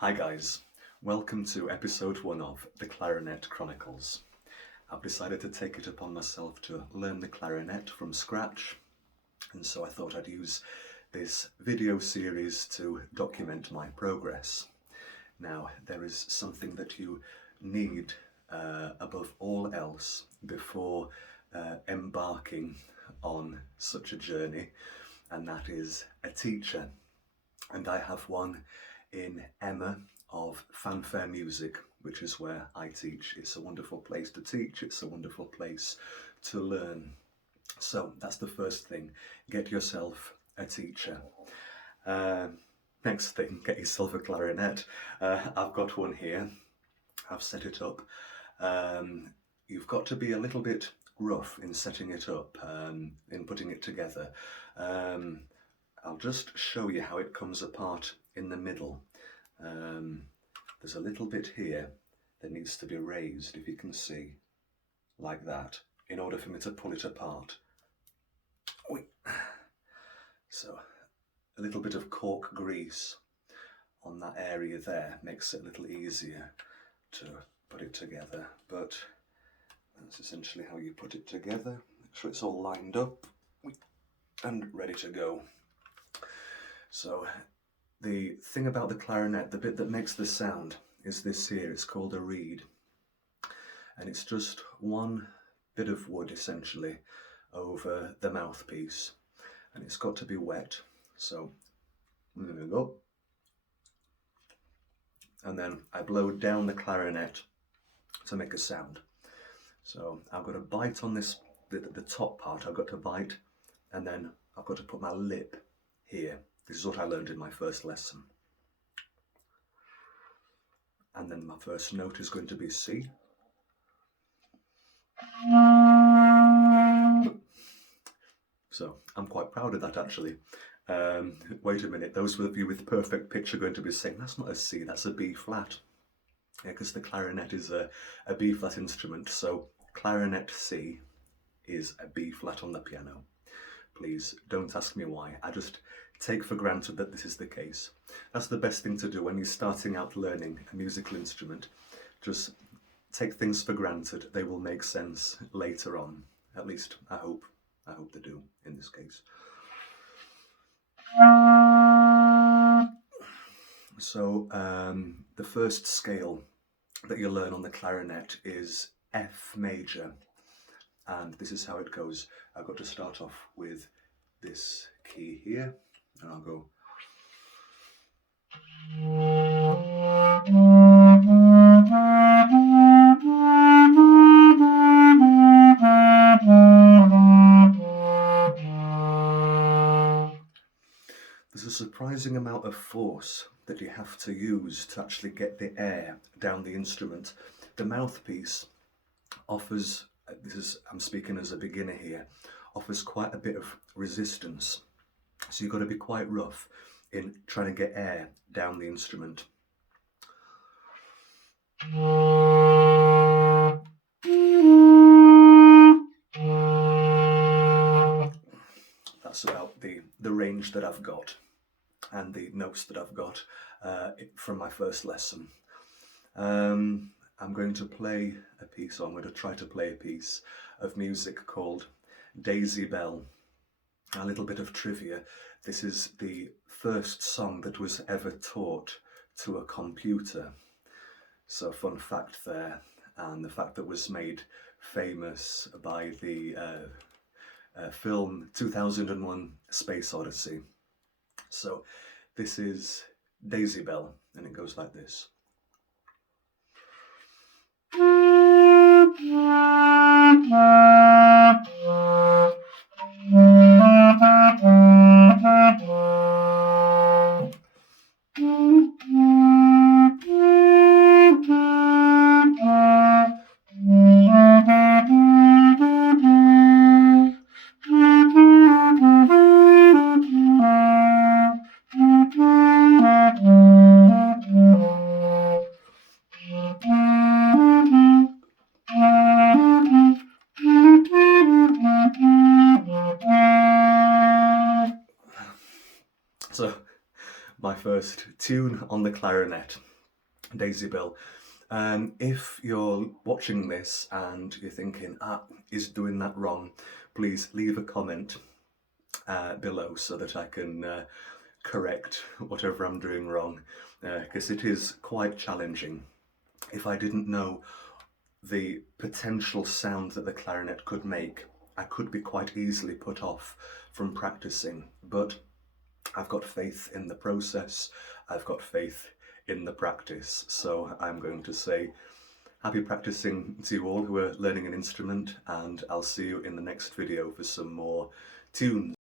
Hi guys, welcome to episode 1 of the Clarinet Chronicles. I've decided to take it upon myself to learn the clarinet from scratch, and so I thought I'd use this video series to document my progress. Now, there is something that you need above all else before embarking on such a journey, and that is a teacher. And I have one in Emma of Fanfare Music, which is where I teach. It's a wonderful place to teach, it's a wonderful place to learn. So that's the first thing, get yourself a teacher. Next thing, get yourself a clarinet. I've got one here, I've set it up. You've got to be a little bit rough in setting it up, in putting it together. I'll just show you how it comes apart in the middle. There's a little bit here that needs to be raised, if you can see, like that, in order for me to pull it apart. So a little bit of cork grease on that area there makes it a little easier to put it together, but that's essentially how you put it together. Make sure it's all lined up and ready to go. So the thing about the clarinet, the bit that makes the sound, is this here. It's called a reed, and it's just one bit of wood essentially over the mouthpiece, and it's got to be wet. So there we go, and then I blow down the clarinet to make a sound. So I've got to bite on this, the top part I've got to bite, and then I've got to put my lip here. This is what I learned in my first lesson. And then my first note is going to be C. So I'm quite proud of that actually. Wait a minute, those of you with perfect pitch are going to be saying, that's not a C, that's a B flat. Yeah, because the clarinet is a B flat instrument, so clarinet C is a B flat on the piano. Please don't ask me why, I just take for granted that this is the case. That's the best thing to do when you're starting out learning a musical instrument. Just take things for granted, they will make sense later on. At least I hope they do in this case. So the first scale that you learn on the clarinet is F major, and this is how it goes. I've got to start off with this key here, and I'll go. There's a surprising amount of force that you have to use to actually get the air down the instrument. The mouthpiece offers, I'm speaking as a beginner here, offers quite a bit of resistance. So you've got to be quite rough in trying to get air down the instrument. That's about the range that I've got and the notes that I've got from my first lesson. I'm going to play a piece, or I'm going to try to play a piece of music called Daisy Bell. A little bit of trivia. This is the first song that was ever taught to a computer. So fun fact there, and the fact that was made famous by the film 2001: Space Odyssey. So this is Daisy Bell, and it goes like this. So my first tune on the clarinet, Daisy Bill. If you're watching this and you're thinking, is doing that wrong, please leave a comment below so that I can correct whatever I'm doing wrong, because it is quite challenging. If I didn't know the potential sound that the clarinet could make, I could be quite easily put off from practicing, but I've got faith in the process, I've got faith in the practice, so I'm going to say happy practicing to you all who are learning an instrument, and I'll see you in the next video for some more tunes.